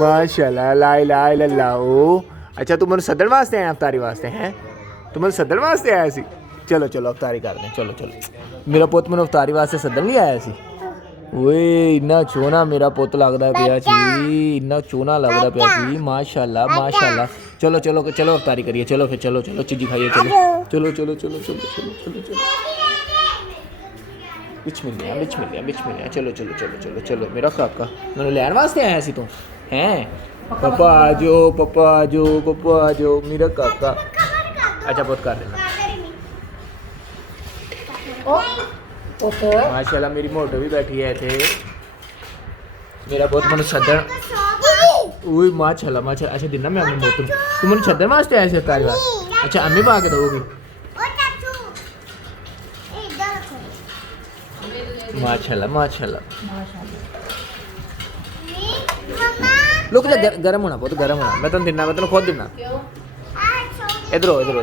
माशाल्लाह ला इलाहा इल्लल्लाह। अच्छा तू मैंने सदन वास्ते आया अफ्तारी वास्ते हैं? तू मैंने सदन वास्ते आया सी? चलो चलो अफ्तारी कर दें, चलो चलो। मेरा पुत मैंने अफ्तारी वास्ते सदन नहीं आया सी। ओए इन्ना चोना मेरा पुत लगता पिया सी, इन्ना चोना लगता पिया सी। माशाल्लाह माशाल्लाह। चलो चलो चलो अफ्तारी करिए, चलो फिर चलो चलो चीज़ी खाइए, चलो चलो चलो चलो चलो चलो चलो चलो। बिस्मिल्लाह बिस्मिल्लाह बिस्मिल्लाह। चलो चलो चलो चलो चलो मेरा काका मैंने लैन वास्ते आया सी तू हैं? पापा आ जाओ पापा आ जाओ पापा आ जाओ मेरा काका। अच्छा बहुत कर देना। माशाल्लाह मेरी मोटो भी बैठी है थे। मेरा बहुत मन सदन। ओए माशाल्लाह माशाल्लाह। अच्छा दिना मैं अपनी मोटो तू मैंने सदन वास्ते आया सी अफ्तारी वास्ते? अच्छा अम्मी पा के दोगी? माशाल्लाह माशाल्लाह। लोग गरम होना बहुत गरम होना। मैं तुम दिना मैं तेन खुद दिना। इधर हो इधर हो।